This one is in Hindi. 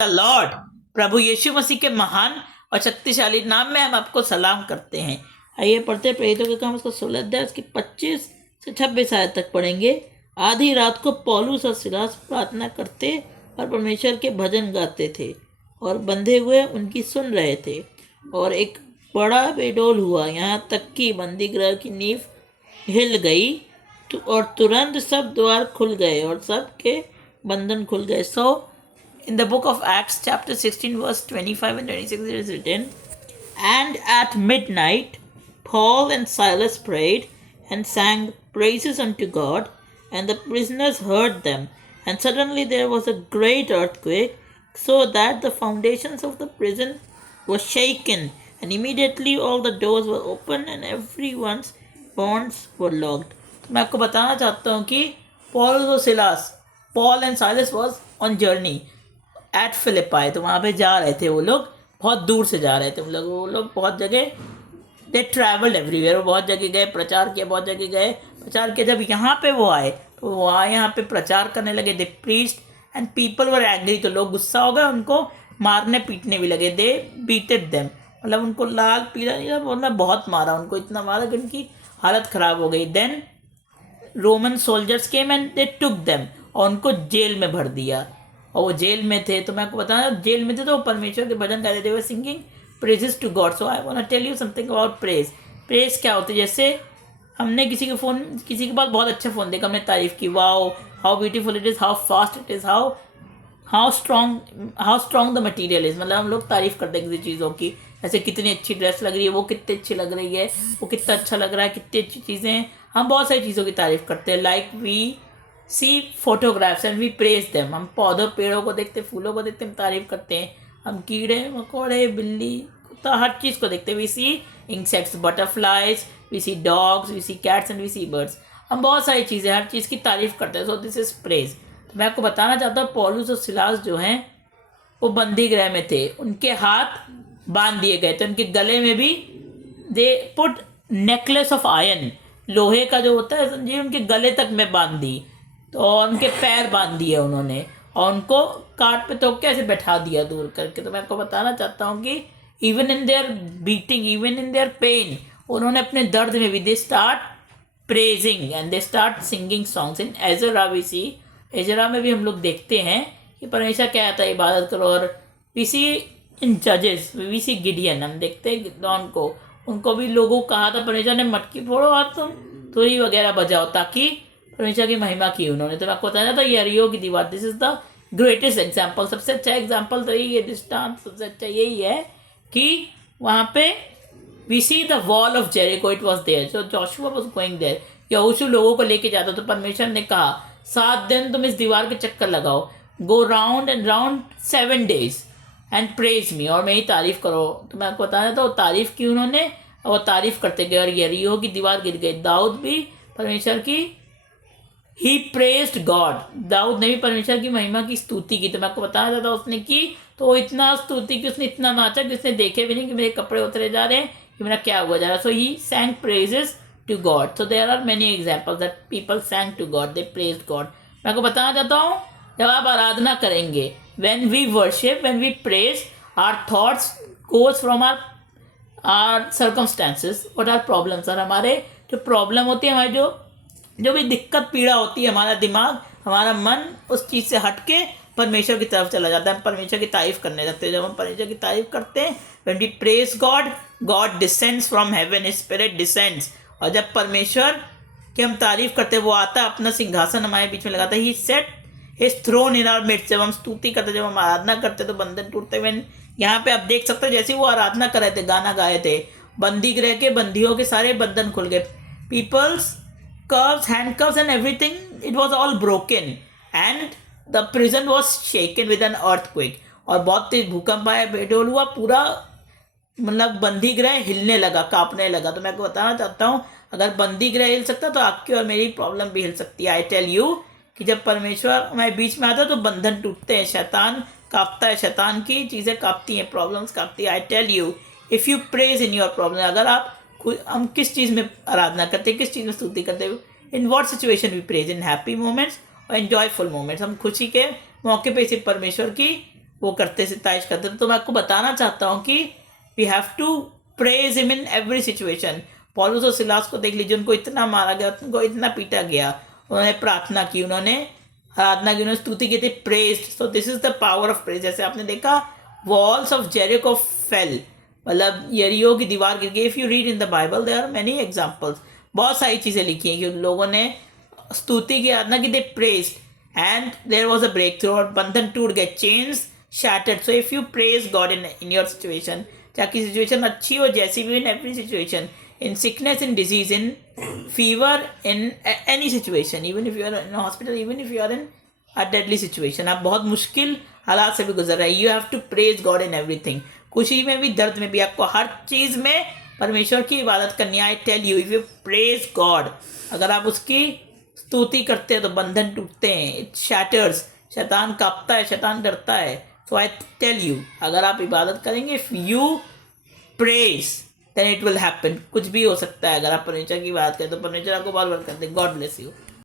लॉर्ड, प्रभु यीशु मसीह के महान और शक्तिशाली नाम में हम आपको सलाम करते हैं। आइए पढ़ते प्रेरितों के काम उसका 16 अध्याय उसकी 25 से 26 आयत तक पढ़ेंगे। आधी रात को पौलुस और सिलास प्रार्थना करते और परमेश्वर के भजन गाते थे और बंधे हुए उनकी सुन रहे थे। और एक बड़ा बेडोल हुआ, यहाँ तक कि बंदी गृह की नींव हिल गई और तुरंत सब द्वार खुल गए और सब के बंधन खुल गए। In the book of Acts, chapter 16, verse 25 and 26, it is written, "And at midnight, Paul and Silas prayed and sang praises unto God, and the prisoners heard them. And suddenly there was a great earthquake, so that the foundations of the prison were shaken, and immediately all the doors were opened and everyone's bonds were locked." मैं आपको बताना चाहता हूँ कि Paul and Silas was on journey at Philippi. तो वहाँ पे जा रहे थे वो लोग, बहुत दूर से जा रहे थे वो लोग बहुत जगह, दे ट्रैवल्ड एवरीवेयर, वो बहुत जगह गए, प्रचार किया, बहुत जगह गए प्रचार किया। जब यहाँ पे वो आए तो वो आए यहाँ पे प्रचार करने लगे। They preached and people were angry, तो लोग गुस्सा हो गए, उनको मारने पीटने भी लगे। दे बीटेड देम, मतलब उनको लाल पीला नहीं बोलना, बहुत मारा, उनको इतना मारा कि उनकी हालत ख़राब हो गई। Then Roman soldiers came and they took them, और उनको जेल में भर दिया। और वो जेल में थे, तो मैं आपको बताना, जेल में थे तो परमेश्वर के भजन गाते थे, वो singing praises to God. So I want to tell you something about praise. Praise क्या होती है? जैसे हमने किसी के पास बहुत अच्छा फ़ोन देखा, हमने तारीफ़ की, wow how beautiful it is, how fast it is, how strong the material is. मतलब हम लोग तारीफ़ करते हैं किसी चीज़ों की, ऐसे कितनी अच्छी ड्रेस लग रही है, वो कितनी अच्छी लग रही है, वो कितना अच्छा लग रहा है, कितनी अच्छी चीज़ें हैं। हम बहुत सारी चीज़ों की तारीफ़ करते हैं। Like we see photographs and we praise them. हम पौधों पेड़ों को देखते, फूलों को देखते, हम तारीफ करते हैं। हम कीड़े मकोड़े, बिल्ली, कुत्ता, हर चीज़ को देखते हैं। We see insects, butterflies, we see dogs, we see cats and we see birds. हम बहुत सारी चीज़ें, हर चीज़ की तारीफ करते हैं। So this is praise. तो मैं आपको बताना चाहता हूँ, पौलुस और सिलास जो हैं वो बंदी गृह में थे, उनके हाथ बांध दिए गए थे, उनके गले में भी they put necklace of iron, लोहे का जो होता है समझिए, उनके गले तक में बांध दी। तो उनके पैर बांध दिए उन्होंने, और उनको काट पे तो कैसे बैठा दिया दूर करके। तो मैं आपको बताना चाहता हूँ कि even in their beating, even in their pain, उन्होंने अपने दर्द में भी they start praising and they start singing songs. In Ezra we see, Ezra में भी हम लोग देखते हैं कि परमेश्वर क्या आता है, इबादत करो। और वी सी इन जजेस वी सी गिडियन, हम देखते हैं गिदोन को, उनको भी लोगों को कहा था परमेश्वर ने, मटकी फोड़ो और तुम तुरी वगैरह बजाओ, ताकि परमेश्वर की महिमा की उन्होंने। तो मैं आपको बताया था यरीहो की दीवार, this is the greatest example. सबसे अच्छा एग्जाम्पल तो यही है, दृष्टांत सबसे अच्छा यही है कि वहाँ पे we see the wall of Jericho, it was there, so Joshua was going there. यहोशू लोगों को लेके जाता, तो परमेश्वर ने कहा 7 दिन तुम इस दीवार के चक्कर लगाओ, go round and round 7 days and praise me, और मेरी तारीफ करो। तो मैं आपको बताया था वो तारीफ की उन्होंने, और वो तारीफ करते गए, और यरीहो की दीवार गिर गई। दाऊद भी परमेश्वर की ही प्रेज्ड गॉड, दाऊद ने भी परमेश्वर की महिमा की स्तुति की। तो मैं आपको बताना चाहता हूँ उसने की, तो वो इतना स्तुति की, उसने इतना नाचा कि उसने देखे भी नहीं कि मेरे कपड़े उतरे जा रहे हैं, कि मेरा क्या हुआ जा रहा है। So he sang praises to God. So there are many examples that people sang to God, they praised God. मैं आपको बताना चाहता हूँ, जब आप आराधना करेंगे, when we worship, when we praise, our thoughts goes from our circumstances, what are problems, और हमारे जो प्रॉब्लम होती है, हमारी जो भी दिक्कत पीड़ा होती है, हमारा दिमाग, हमारा मन उस चीज़ से हट के परमेश्वर की तरफ चला जाता है। हम परमेश्वर की तारीफ करने लगते हैं। जब हम परमेश्वर की तारीफ करते हैं, when we praise God, God descends from heaven, his spirit descends. और जब परमेश्वर की हम तारीफ करते हैं, वो आता है, अपना सिंहासन हमारे बीच में लगाता है। He set his throne in our midst. जब हम स्तुति करते, जब हम आराधना करते, तो बंधन टूटते हुए, यहाँ पे आप देख सकते हो, जैसे वो आराधना कर रहे थे, गाना गाए थे, बंदी गृह के बंदियों के सारे बंधन खुल गए। Peoples curves, handcuffs and everything, it was all broken and the prison was shaken with an earthquake। और बहुत तेज भूकंप आया, बेडोल हुआ, पूरा मतलब बंदी गृह हिलने लगा, कांपने लगा। तो मैं आपको बताना चाहता हूँ, अगर बंदी गृह हिल सकता तो आपकी और मेरी प्रॉब्लम भी हिल सकती है। आई टेल यू कि जब परमेश्वर हमारे बीच में आता है तो बंधन टूटते हैं, शैतान कांपता है, शैतान की चीज़ें कांपती हैं, प्रॉब्लम्स कांपती है। I tell you, if you praise in your problem, अगर आप हम किस चीज़ में आराधना करते हैं, किस चीज़ में स्तुति करते हैं, in what situation we praise, in happy moments और इन जॉयफुल मोमेंट्स। हम खुशी के मौके पे सिर्फ परमेश्वर की वो करते सिताइश करते। तो मैं आपको बताना चाहता हूँ कि we have to praise him in every situation. पौलुस और सिलास को देख लीजिए, उनको इतना मारा गया, उनको इतना पीटा गया, उन्होंने प्रार्थना की, उन्होंने आराधना की, उन्होंने स्तुति की थी, praise. So this is the power of praise. जैसे आपने देखा वॉल्स ऑफ जेरिको फेल, मतलब यरीहो की दीवार गिर गई। If you read in the Bible there are many examples, बहुत सारी चीज़ें लिखी हैं कि उन लोगों ने स्तुति की, आराधना की, दे praised and there was a breakthrough, और बंधन टूट गए, chains shattered. So if you praise God in your situation, चाहे की सिचुएशन अच्छी हो जैसी भी, in every situation, in sickness, in disease, in fever, in any situation, even if you are in a hospital, even if you are in a deadly situation, आप बहुत मुश्किल हालात से भी गुजर रहे हैं, you have to praise God in everything. खुशी में भी, दर्द में भी, आपको हर चीज़ में परमेश्वर की इबादत करनी है। I tell you, if you praise God, अगर आप उसकी स्तुति करते हैं तो बंधन टूटते हैं, इट शैटर्स, शैतान कांपता है, शैतान डरता है। सो आई टेल यू, अगर आप इबादत करेंगे, if you praise then it will happen. कुछ भी हो सकता है, अगर आप परमेश्वर की बात करें तो परमेश्वर आपको बहुत बार करते हैं। God bless you.